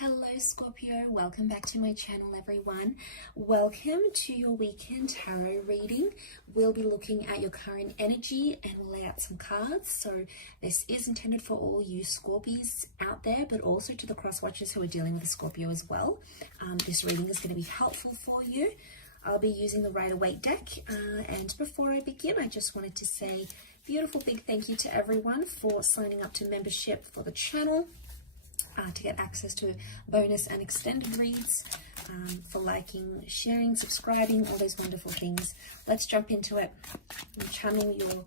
Hello Scorpio, welcome back to my channel everyone. Welcome to your weekend tarot reading. We'll be looking at your current energy and we'll lay out some cards. So this is intended for all you Scorpies out there, but also to the cross watchers who are dealing with a Scorpio as well. This reading is going to be helpful for you. I'll be using the Rider-Waite deck. And before I begin, I just wanted to say beautiful big thank you to everyone for signing up to membership for the channel. To get access to bonus and extended reads, for liking, sharing, subscribing, all those wonderful things. Let's jump into it and channel your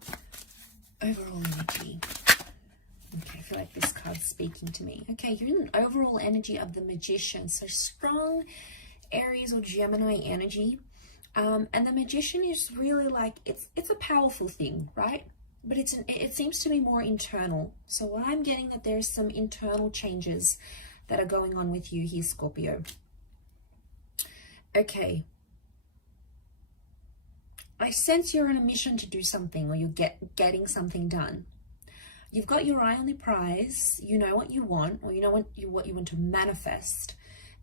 overall energy. Okay, I feel like this card's speaking to me. Okay, you're in an overall energy of the Magician, so strong Aries or Gemini energy. And the Magician is really like, it's a powerful thing, right? But it seems to be more internal. So I'm getting that there's some internal changes that are going on with you here, Scorpio. Okay. I sense you're on a mission to do something, or you're getting something done. You've got your eye on the prize. You know what you want, or you know what you want to manifest,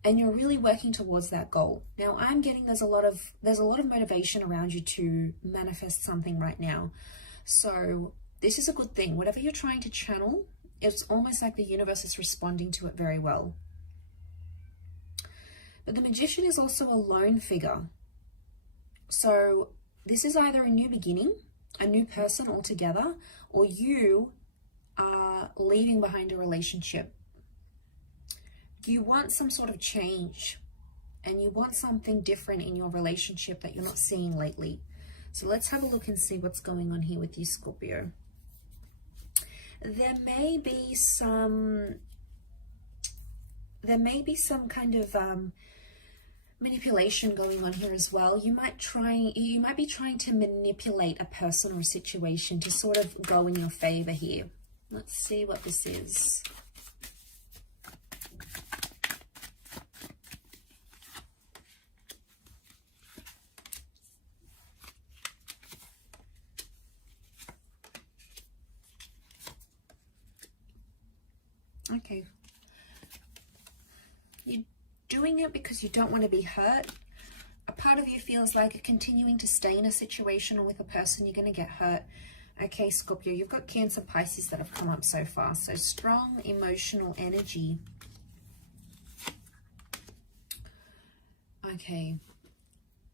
and you're really working towards that goal. Now I'm getting there's a lot of motivation around you to manifest something right now. So this is a good thing. Whatever you're trying to channel, it's almost like the universe is responding to it very well. But the Magician is also a lone figure. So this is either a new beginning, a new person altogether, or you are leaving behind a relationship. You want some sort of change, and you want something different in your relationship that you're not seeing lately. So let's have a look and see what's going on here with you, Scorpio. There may be some kind of manipulation going on here as well. You might be trying to manipulate a person or a situation to sort of go in your favor here. Let's see what this is. Okay, you're doing it because you don't want to be hurt. A part of you feels like continuing to stay in a situation or with a person, you're going to get hurt. Okay, Scorpio, you've got Cancer, Pisces that have come up so far. So strong emotional energy. Okay,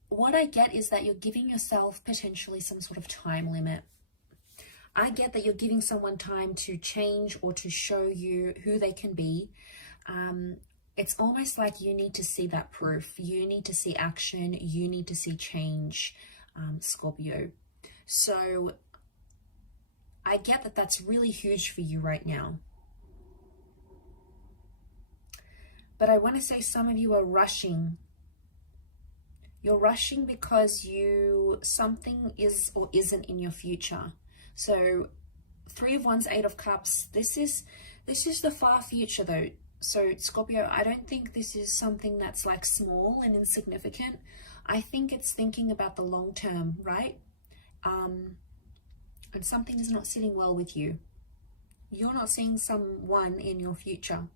what I get is that you're giving yourself potentially some sort of time limit. I get that you're giving someone time to change or to show you who they can be. It's almost like you need to see that proof. You need to see action. You need to see change, Scorpio. So I get that that's really huge for you right now. But I want to say some of you are rushing. You're rushing because something is or isn't in your future. So 3 of Wands, 8 of Cups, this is the far future though. So Scorpio, I don't think this is something that's like small and insignificant. I think it's thinking about the long term, right? And something is not sitting well with you. You're not seeing someone in your future.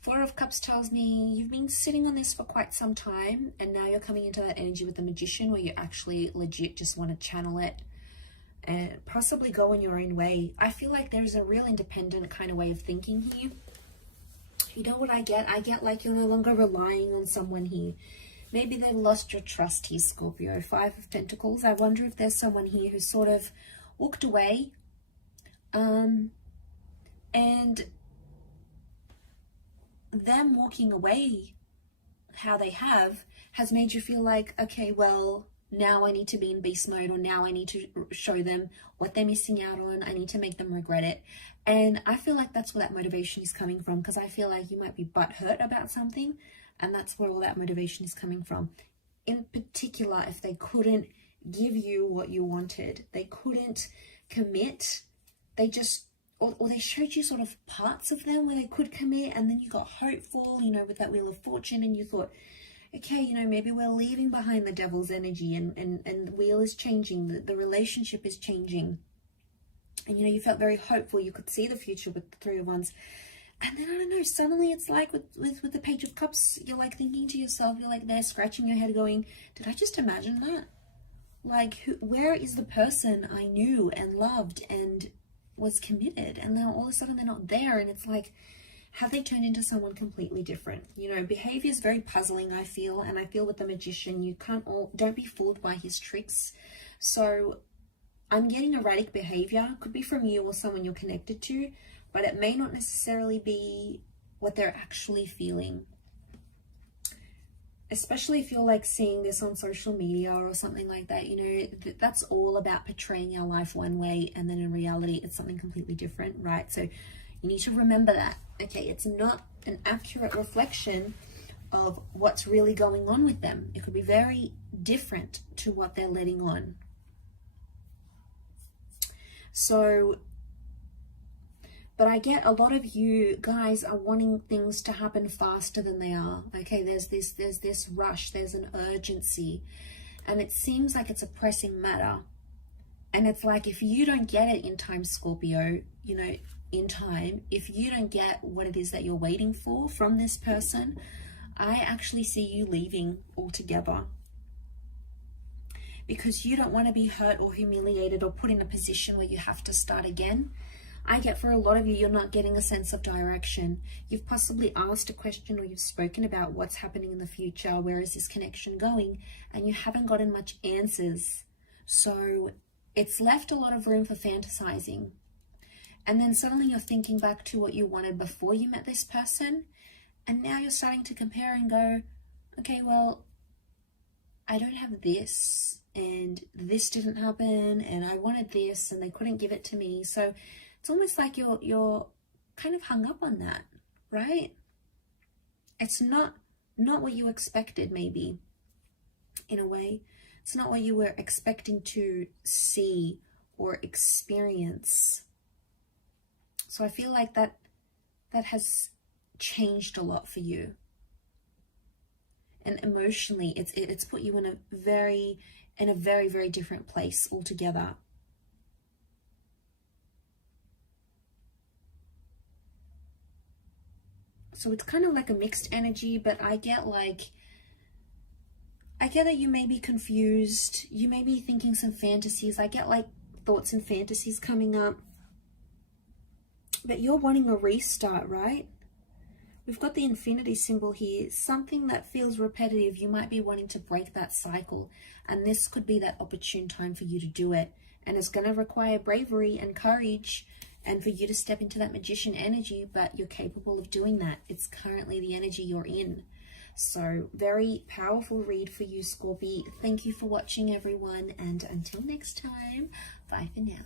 4 of Cups tells me you've been sitting on this for quite some time, and now you're coming into that energy with the Magician where you actually legit just want to channel it and possibly go in your own way. I feel like there's a real independent kind of way of thinking here. You know what I get? I get like you're no longer relying on someone here. Maybe they lost your trust here, Scorpio. 5 of Pentacles. I wonder if there's someone here who sort of walked away. And them walking away, how they has made you feel like, okay, well, now I need to be in beast mode, or now I need to show them what they're missing out on. I need to make them regret it. And I feel like that's where that motivation is coming from, because I feel like you might be butthurt about something, and that's where all that motivation is coming from. In particular, if they couldn't give you what you wanted, they couldn't commit, they just, or they showed you sort of parts of them where they could commit, and then you got hopeful, you know, with that Wheel of Fortune, and you thought, okay, you know, maybe we're leaving behind the Devil's energy, and the wheel is changing, the relationship is changing. And, you know, you felt very hopeful. You could see the future with the 3 of Wands. And then, I don't know, suddenly it's like with the Page of Cups, you're like thinking to yourself, you're like there scratching your head going, did I just imagine that? Like, where is the person I knew and loved and was committed? And then all of a sudden they're not there. And it's like, have they turned into someone completely different? You know, behavior is very puzzling, I feel. And I feel with the Magician, don't be fooled by his tricks. So I'm getting erratic behavior. Could be from you or someone you're connected to, but it may not necessarily be what they're actually feeling. Especially if you're like seeing this on social media or something like that, you know, that's all about portraying our life one way, and then in reality it's something completely different, right? So you need to remember that, okay, it's not an accurate reflection of what's really going on with them. It could be very different to what they're letting on. So, but I get a lot of you guys are wanting things to happen faster than they are. Okay, there's this rush, there's an urgency, and it seems like it's a pressing matter. And it's like, if you don't get it in time, Scorpio, you know, in time, if you don't get what it is that you're waiting for from this person, I actually see you leaving altogether. Because you don't want to be hurt or humiliated or put in a position where you have to start again. I get for a lot of you, you're not getting a sense of direction. You've possibly asked a question or you've spoken about what's happening in the future, where is this connection going, and you haven't gotten much answers. So it's left a lot of room for fantasizing. And then suddenly you're thinking back to what you wanted before you met this person, and now you're starting to compare and go, okay, well, I don't have this, and this didn't happen, and I wanted this, and they couldn't give it to me. So it's almost like you're kind of hung up on that, right? It's not what you expected, maybe, in a way. It's not what you were expecting to see or experience. So I feel like that has changed a lot for you. And emotionally, it's put you in a very, very different place altogether. So it's kind of like a mixed energy, but I get that you may be confused. You may be thinking some fantasies. I get like thoughts and fantasies coming up. But you're wanting a restart, right? We've got the infinity symbol here. Something that feels repetitive. You might be wanting to break that cycle. And this could be that opportune time for you to do it. And it's going to require bravery and courage, and for you to step into that Magician energy, but you're capable of doing that. It's currently the energy you're in. So very powerful read for you, Scorpio. Thank you for watching, everyone. And until next time, bye for now.